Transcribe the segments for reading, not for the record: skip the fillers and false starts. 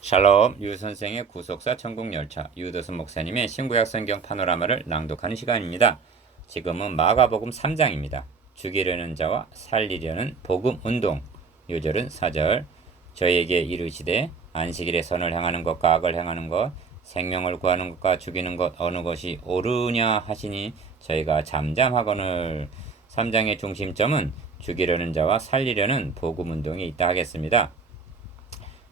샬롬 유 선생의 구속사 천국열차 유도수 목사님의 신구약 성경 파노라마를 낭독하는 시간입니다. 지금은 마가복음 3장입니다. 죽이려는 자와 살리려는 복음 운동. 요절은 4절. 저에게 이르시되 안식일에 선을 행하는 것과 악을 행하는 것, 생명을 구하는 것과 죽이는 것 어느 것이 옳으냐 하시니 저희가 잠잠하거늘. 3장의 중심점은 죽이려는 자와 살리려는 복음 운동에 있다 하겠습니다.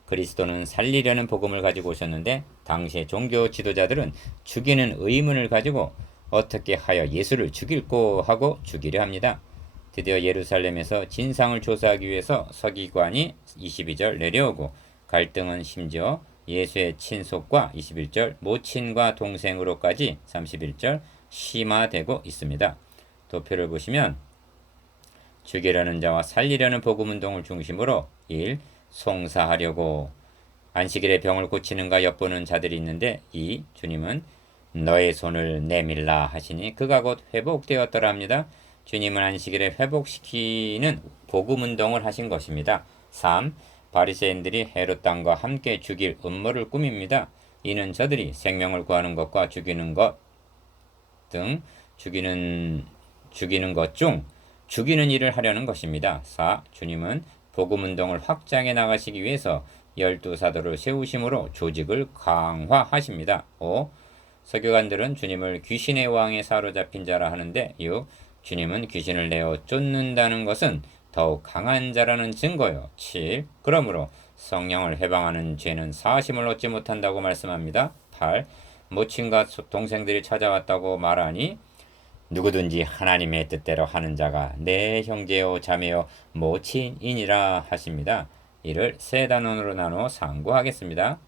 그리스도는 살리려는 복음을 가지고 오셨는데 당시의 종교 지도자들은 죽이는 의문을 가지고 어떻게 하여 예수를 죽일꼬 하고 죽이려 합니다. 드디어 예루살렘에서 진상을 조사하기 위해서 서기관이 22절 내려오고 갈등은 심지어 예수의 친속과 21절 모친과 동생으로까지 31절 심화되고 있습니다. 도표를 보시면 죽이려는 자와 살리려는 복음운동을 중심으로 1. 송사하려고 안식일에 병을 고치는가 엿보는 자들이 있는데 2. 주님은 너의 손을 내밀라 하시니 그가 곧 회복되었더라 합니다. 주님은 안식일에 회복시키는 복음운동을 하신 것입니다. 3. 바리새인들이 헤롯 왕과 함께 죽일 음모를 꾸밉니다. 이는 저들이 생명을 구하는 것과 죽이는 것 등 죽이는 것 중 죽이는 일을 하려는 것입니다. 4. 주님은 복음운동을 확장해 나가시기 위해서 12사도를 세우심으로 조직을 강화하십니다. 5. 서기관들은 주님을 귀신의 왕에 사로잡힌 자라 하는데 6. 주님은 귀신을 내어 쫓는다는 것은 더욱 강한 자라는 증거요. 7. 그러므로 성령을 해방하는 죄는 사심을 얻지 못한다고 말씀합니다. 8. 모친과 동생들이 찾아왔다고 말하니 누구든지 하나님의 뜻대로 하는 자가 내 형제요 자매요 모친이니라 하십니다. 이를 세 단원으로 나누어 상고하겠습니다.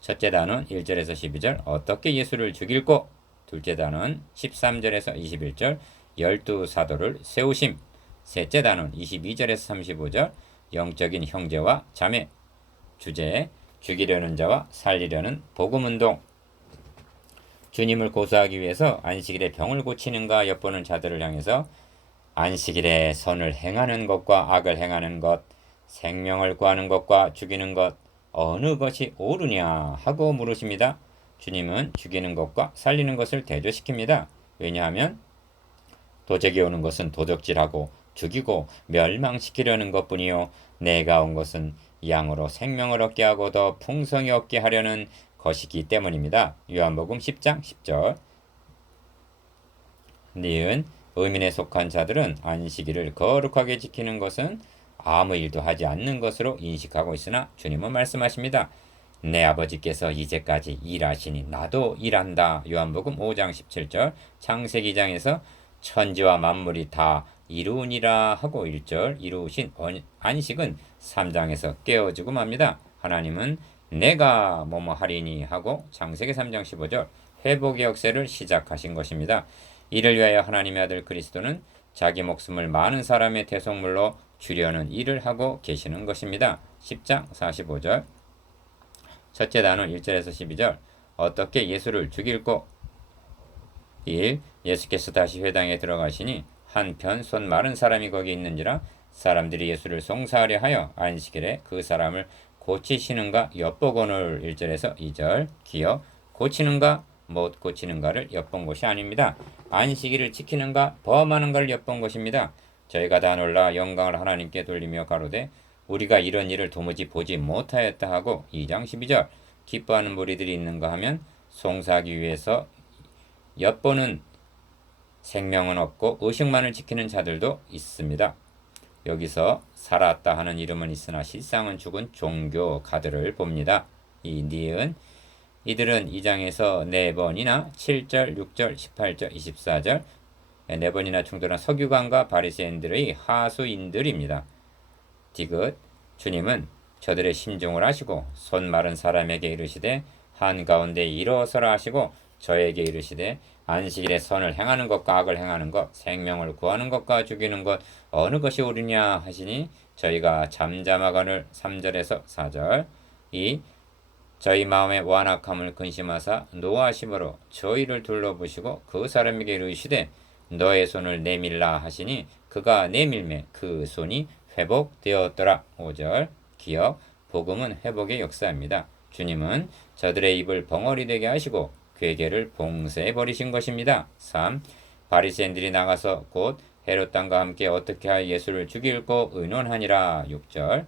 첫째 단원 1절에서 12절 어떻게 예수를 죽일꼬. 둘째 단원 13절에서 21절 12사도를 세우심. 셋째 단원 22절에서 35절 영적인 형제와 자매. 주제 죽이려는 자와 살리려는 복음운동. 주님을 고소하기 위해서 안식일에 병을 고치는가 엿보는 자들을 향해서 안식일에 선을 행하는 것과 악을 행하는 것, 생명을 구하는 것과 죽이는 것 어느 것이 옳으냐 하고 물으십니다. 주님은 죽이는 것과 살리는 것을 대조시킵니다. 왜냐하면 도적이 오는 것은 도적질하고 죽이고 멸망시키려는 것뿐이요 내가 온 것은 양으로 생명을 얻게 하고 더 풍성히 얻게 하려는 것이기 때문입니다. 요한복음 10장 10절. 니은 의민에 속한 자들은 안식일을 거룩하게 지키는 것은 아무 일도 하지 않는 것으로 인식하고 있으나 주님은 말씀하십니다. 내 아버지께서 이제까지 일하시니 나도 일한다. 요한복음 5장 17절. 창세기 2장에서 천지와 만물이 다 이루니라 하고 1절 이루신 안식은 3장에서 깨어지고 맙니다. 하나님은 내가 뭐뭐 하리니 하고 창세기 3장 15절 회복의 역사를 시작하신 것입니다. 이를 위하여 하나님의 아들 그리스도는 자기 목숨을 많은 사람의 대속물로 주려는 일을 하고 계시는 것입니다. 10장 45절 첫째 단원 1절에서 12절 어떻게 예수를 죽일꼬. 1. 예수께서 다시 회당에 들어가시니 한편 손 마른 사람이 거기 있는지라 사람들이 예수를 송사하려 하여 안식일에 그 사람을 고치시는가 엿보거늘. 1절에서 2절 기억 고치는가 못 고치는가를 엿본 것이 아닙니다. 안식일을 지키는가 범하는가를 엿본 것입니다. 저희가 다 놀라 영광을 하나님께 돌리며 가로되 우리가 이런 일을 도무지 보지 못하였다 하고 2장 12절 기뻐하는 무리들이 있는가 하면 송사하기 위해서 엿보는 생명은 없고 의식만을 지키는 자들도 있습니다. 여기서 살았다 하는 이름은 있으나 실상은 죽은 종교가들을 봅니다. 이 니은 이들은 2장에서 4번이나 7절, 6절, 18절, 24절 4번이나 충돌한 서기관과 바리새인들의 하수인들입니다. 디귿 주님은 저들의 심중을 아시고 손 마른 사람에게 이르시되 한가운데 일어서라 하시고 저에게 이르시되 안식일에 선을 행하는 것과 악을 행하는 것, 생명을 구하는 것과 죽이는 것 어느 것이 옳으냐 하시니 저희가 잠잠하거늘. 3절에서 4절 2. 저희 마음의 완악함을 근심하사 노하심으로 저희를 둘러보시고 그 사람에게 이르시되 너의 손을 내밀라 하시니 그가 내밀매 그 손이 회복되었더라. 5절 기억 복음은 회복의 역사입니다. 주님은 저들의 입을 벙어리 되게 하시고 괴계를 봉쇄해 버리신 것입니다. 3. 바리새인들이 나가서 곧 헤롯 왕과 함께 어떻게 하여 예수를 죽일고 의논하니라. 6절.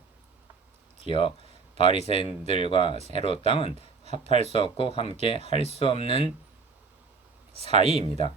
기어 바리새인들과 헤롯 왕은 합할 수 없고 함께 할 수 없는 사이입니다.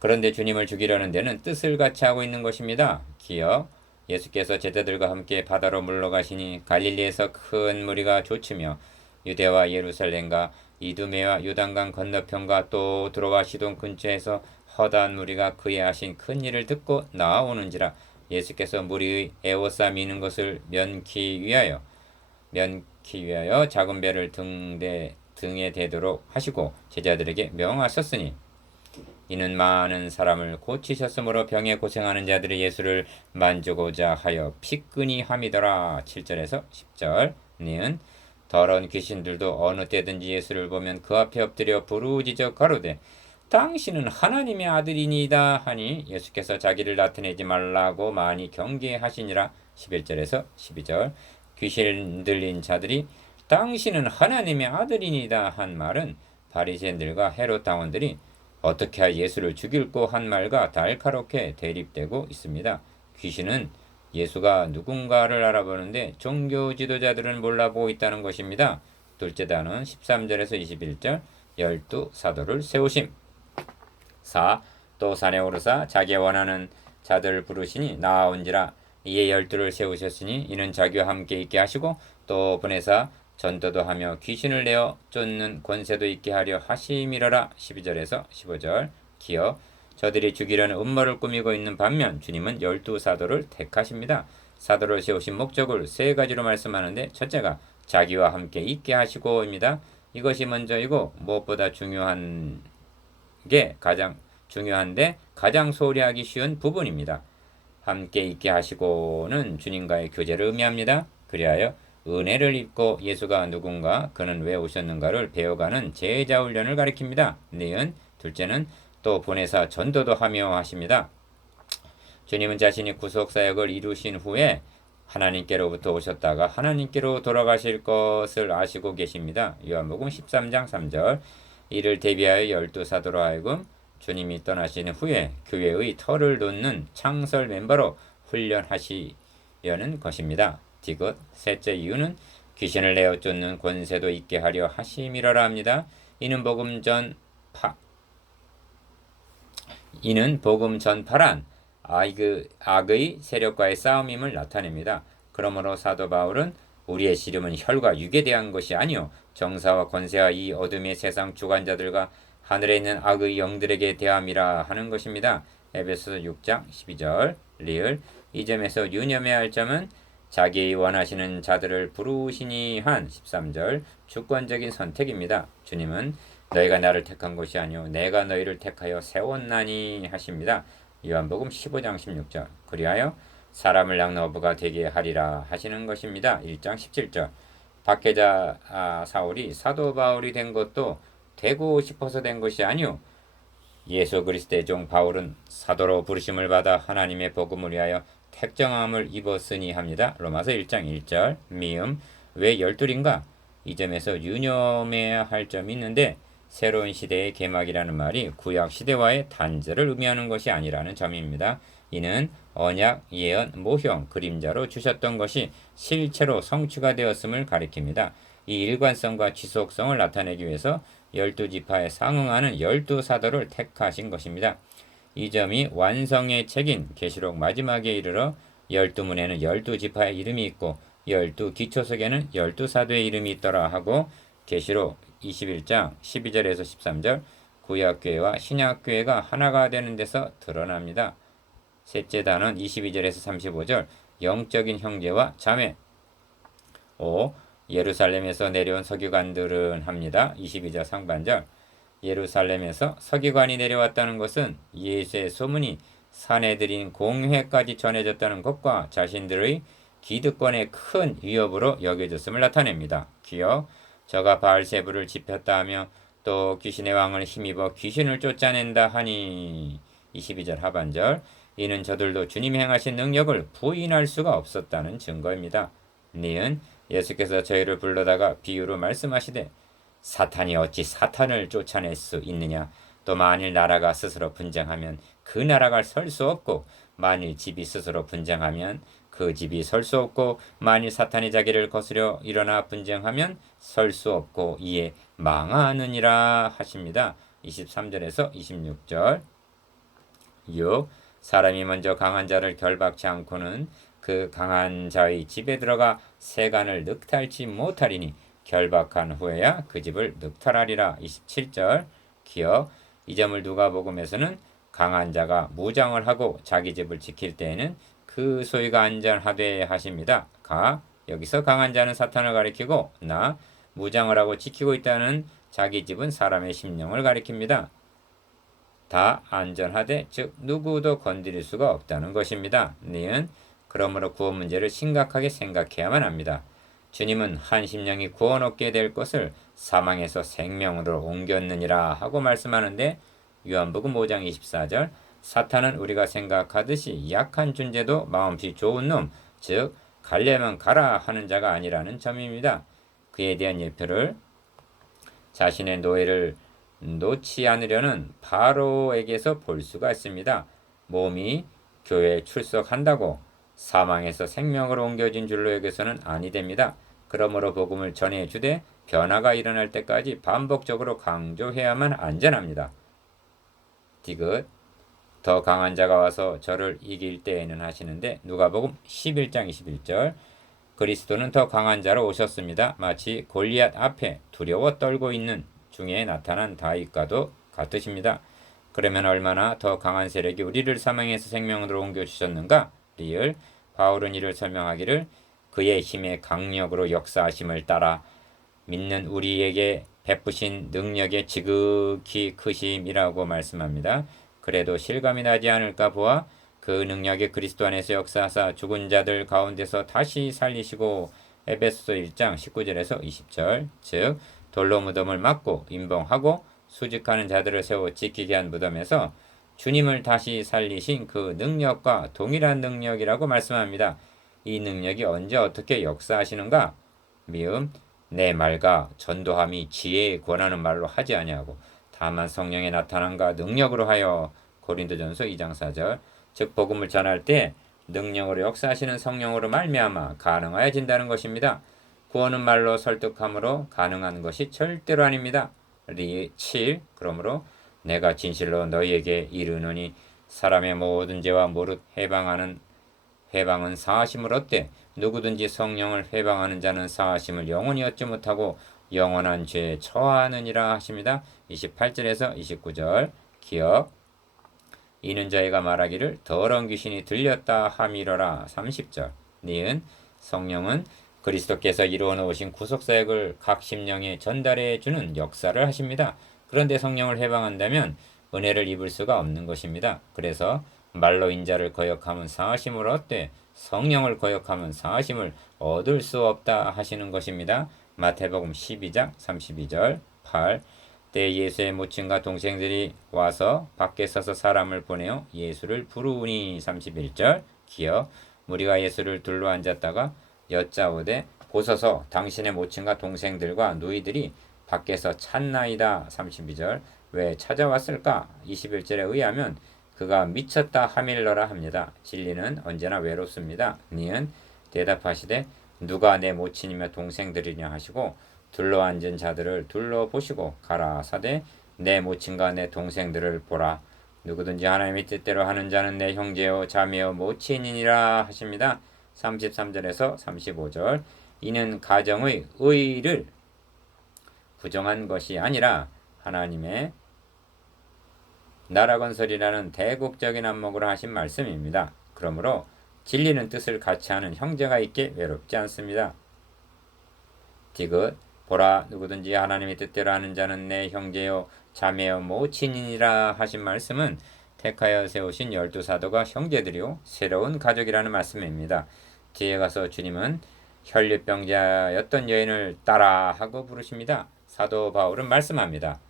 그런데 주님을 죽이려는 데는 뜻을 같이 하고 있는 것입니다. 기어 예수께서 제자들과 함께 바다로 물러가시니 갈릴리에서 큰 무리가 좇으며 유대와 예루살렘과 이두메와 요단강 건너편과 또 들어와 시돈 근처에서 허다한 무리가 그의 하신 큰 일을 듣고 나아오는지라. 예수께서 무리의 에워싸 미는 것을 면키 위하여 작은 배를 등에 대도록 하시고 제자들에게 명하셨으니 이는 많은 사람을 고치셨으므로 병에 고생하는 자들이 예수를 만지고자 하여 피끈이 함이더라. 7절에서 10절. 니은 더러운 귀신들도 어느 때든지 예수를 보면 그 앞에 엎드려 부르짖어 가로되 당신은 하나님의 아들이니이다 하니 예수께서 자기를 나타내지 말라고 많이 경계하시니라. 11절에서 12절. 귀신 들린 자들이 당신은 하나님의 아들이니이다 한 말은 바리새인들과 헤롯 당원들이 어떻게 하여 예수를 죽일고 한 말과 날카롭게 대립되고 있습니다. 귀신은 예수가 누군가를 알아보는데 종교 지도자들은 몰라보고 있다는 것입니다. 둘째 단은 13절에서 21절. 열두 사도를 세우심. 4. 또 산에 오르사 자기 원하는 자들을 부르시니 나아온지라. 이에 열두를 세우셨으니 이는 자기와 함께 있게 하시고 또 보내사 전도도 하며 귀신을 내어 쫓는 권세도 있게 하려 하심이러라. 12절에서 15절. 기어 저들이 죽이려는 음모를 꾸미고 있는 반면 주님은 열두 사도를 택하십니다. 사도를 세우신 목적을 세 가지로 말씀하는데 첫째가 자기와 함께 있게 하시고입니다. 이것이 먼저이고 무엇보다 중요한데 가장 소홀히 하기 쉬운 부분입니다. 함께 있게 하시고는 주님과의 교제를 의미합니다. 그리하여 은혜를 입고 예수가 누군가 그는 왜 오셨는가를 배워가는 제자 훈련을 가리킵니다. 니은 둘째는 또 보내사 전도도 하며 하십니다. 주님은 자신이 구속사역을 이루신 후에 하나님께로부터 오셨다가 하나님께로 돌아가실 것을 아시고 계십니다. 요한복음 13장 3절. 이를 대비하여 열두 사도로 하여금 주님이 떠나신 후에 교회의 터를 돋는 창설 멤버로 훈련하시려는 것입니다. 디귿. 셋째 이유는 귀신을 내어 쫓는 권세도 있게 하려 하심이러라 합니다. 이는 복음 전파란 악의 세력과의 싸움임을 나타냅니다. 그러므로 사도 바울은 우리의 씨름은 혈과 육에 대한 것이 아니요 정사와 권세와 이 어둠의 세상 주관자들과 하늘에 있는 악의 영들에게 대함이라 하는 것입니다. 에베소서 6장 12절. 리을. 이 점에서 유념해야 할 점은 자기 원하시는 자들을 부르시니 한 13절 주권적인 선택입니다. 주님은 너희가 나를 택한 것이 아니요 내가 너희를 택하여 세웠나니 하십니다. 요한복음 15장 16절. 그리하여 사람을 양너부가 되게 하리라 하시는 것입니다. 1장 17절. 박해자 사울이 사도 바울이 된 것도 되고 싶어서 된 것이 아니요 예수 그리스도의 종 바울은 사도로 부르심을 받아 하나님의 복음을 위하여 택정함을 입었으니 합니다. 로마서 1장 1절. 미음. 왜 열둘인가? 이 점에서 유념해야 할 점이 있는데 새로운 시대의 개막이라는 말이 구약 시대와의 단절을 의미하는 것이 아니라는 점입니다. 이는 언약, 예언, 모형, 그림자로 주셨던 것이 실체로 성취가 되었음을 가리킵니다. 이 일관성과 지속성을 나타내기 위해서 12지파에 상응하는 12사도를 택하신 것입니다. 이 점이 완성의 책인 계시록 마지막에 이르러 12문에는 12지파의 이름이 있고 12기초석에는 12사도의 이름이 있더라 하고 계시록 21장 12절에서 13절 구약교회와 신약교회가 하나가 되는 데서 드러납니다. 셋째 단은 22절에서 35절 영적인 형제와 자매. 5. 예루살렘에서 내려온 서기관들은 합니다. 22절 상반절. 예루살렘에서 서기관이 내려왔다는 것은 예수의 소문이 사내들인 공회까지 전해졌다는 것과 자신들의 기득권의 큰 위협으로 여겨졌음을 나타냅니다. 기억. 저가 바알세부를 짚혔다 하며 또 귀신의 왕을 힘입어 귀신을 쫓아낸다 하니. 22절 하반절. 이는 저들도 주님이 행하신 능력을 부인할 수가 없었다는 증거입니다. 니은 예수께서 저희를 불러다가 비유로 말씀하시되 사탄이 어찌 사탄을 쫓아낼 수 있느냐. 또 만일 나라가 스스로 분쟁하면 그 나라가 설 수 없고 만일 집이 스스로 분쟁하면 그 집이 설 수 없고 만일 사탄이 자기를 거스려 일어나 분쟁하면 설 수 없고 이에 망하느니라 하십니다. 23절에서 26절. 6. 사람이 먼저 강한 자를 결박치 않고는 그 강한 자의 집에 들어가 세간을 늑탈치 못하리니 결박한 후에야 그 집을 늑탈하리라. 27절. 기억. 이 점을 누가복음에서는 강한 자가 무장을 하고 자기 집을 지킬 때에는 그 소유가 안전하되 하십니다. 가. 여기서 강한 자는 사탄을 가리키고 나 무장을 하고 지키고 있다는 자기 집은 사람의 심령을 가리킵니다. 다 안전하되 즉 누구도 건드릴 수가 없다는 것입니다. 니은 그러므로 구원 문제를 심각하게 생각해야만 합니다. 주님은 한 심령이 구원 얻게 될 것을 사망에서 생명으로 옮겼느니라 하고 말씀하는데 요한복음 5장 24절 사탄은 우리가 생각하듯이 약한 존재도 마음씨 좋은 놈, 즉 가려면 가라 하는 자가 아니라는 점입니다. 그에 대한 예표를 자신의 노예를 놓지 않으려는 바로에게서 볼 수가 있습니다. 몸이 교회에 출석한다고 사망에서 생명으로 옮겨진 줄로 여겨서는 아니 됩니다. 그러므로 복음을 전해주되 변화가 일어날 때까지 반복적으로 강조해야만 안전합니다. 디귿 더 강한 자가 와서 저를 이길 때에는 하시는데 누가복음 11장 21절 그리스도는 더 강한 자로 오셨습니다. 마치 골리앗 앞에 두려워 떨고 있는 중에 나타난 다윗과도 같으십니다. 그러면 얼마나 더 강한 세력이 우리를 사망에서 생명으로 옮겨주셨는가? 리을 바울은 이를 설명하기를 그의 힘의 강력으로 역사하심을 따라 믿는 우리에게 베푸신 능력의 지극히 크심이라고 말씀합니다. 그래도 실감이 나지 않을까 보아 그 능력이 그리스도 안에서 역사하사 죽은 자들 가운데서 다시 살리시고 에베소서 1장 19절에서 20절 즉 돌로 무덤을 막고 임봉하고 수직하는 자들을 세워 지키게 한 무덤에서 주님을 다시 살리신 그 능력과 동일한 능력이라고 말씀합니다. 이 능력이 언제 어떻게 역사하시는가? 미음 내 말과 전도함이 지혜에 권하는 말로 하지 아니하고 다만 성령의 나타남과 능력으로 하여 고린도전서 2장 4절 즉 복음을 전할 때 능력으로 역사하시는 성령으로 말미암아 가능하여진다는 것입니다. 구원은 말로 설득함으로 가능한 것이 절대로 아닙니다. 7. 그러므로 내가 진실로 너희에게 이르노니 사람의 모든 죄와 무릇 해방은 사하심을 얻되 누구든지 성령을 해방하는 자는 사하심을 영원히 얻지 못하고 영원한 죄에 처하느니라 하십니다. 28절에서 29절 기억 이는 저희가 말하기를 더러운 귀신이 들렸다 함이러라. 30절 니은 성령은 그리스도께서 이루어 놓으신 구속사역을 각 심령에 전달해 주는 역사를 하십니다. 그런데 성령을 해방한다면 은혜를 입을 수가 없는 것입니다. 그래서 말로 인자를 거역하면 사하심을 얻되 성령을 거역하면 사하심을 얻을 수 없다 하시는 것입니다. 마태복음 12장 32절 8 때 예수의 모친과 동생들이 와서 밖에 서서 사람을 보내어 예수를 부르니 31절 기억 무리가 예수를 둘러앉았다가 여짜오되 보소서 당신의 모친과 동생들과 누이들이 밖에서 찾나이다. 32절 왜 찾아왔을까? 21절에 의하면 그가 미쳤다 하밀러라 합니다. 진리는 언제나 외롭습니다. 니은 대답하시되 누가 내 모친이며 동생들이냐 하시고 둘러앉은 자들을 둘러보시고 가라사대 내 모친과 내 동생들을 보라. 누구든지 하나님의 뜻대로 하는 자는 내 형제요 자매요 모친이니라 하십니다. 33절에서 35절 이는 가정의 의를 부정한 것이 아니라 하나님의 나라 건설이라는 대국적인 안목으로 하신 말씀입니다. 그러므로 진리는 뜻을 같이 하는 형제가 있게 외롭지 않습니다. 디귿 보라 누구든지 하나님의 뜻대로 하는 자는 내 형제요 자매요 모친이니라 하신 말씀은 택하여 세우신 12사도가 형제들이요 새로운 가족이라는 말씀입니다. 뒤에 가서 주님은 혈류병자였던 여인을 따라 하고 부르십니다. 사도 바울은 말씀합니다.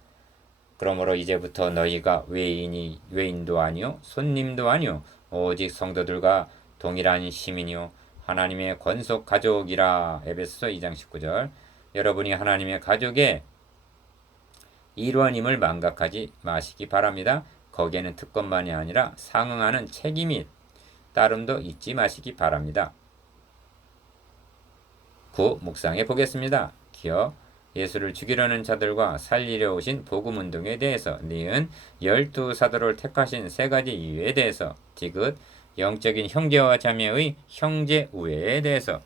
그러므로 이제부터 너희가 외인도 아니요 손님도 아니요 오직 성도들과 동일한 시민이요 하나님의 권속 가족이라. 에베소서 2장 19절. 여러분이 하나님의 가족의 일원임을 망각하지 마시기 바랍니다. 거기에는 특권만이 아니라 상응하는 책임이 따름도 잊지 마시기 바랍니다. 9. 묵상해 보겠습니다. 기어 예수를 죽이려는 자들과 살리려 오신 복음운동에 대해서. 니은 12사도를 택하신 세 가지 이유에 대해서. 디귿 영적인 형제와 자매의 형제 우애에 대해서.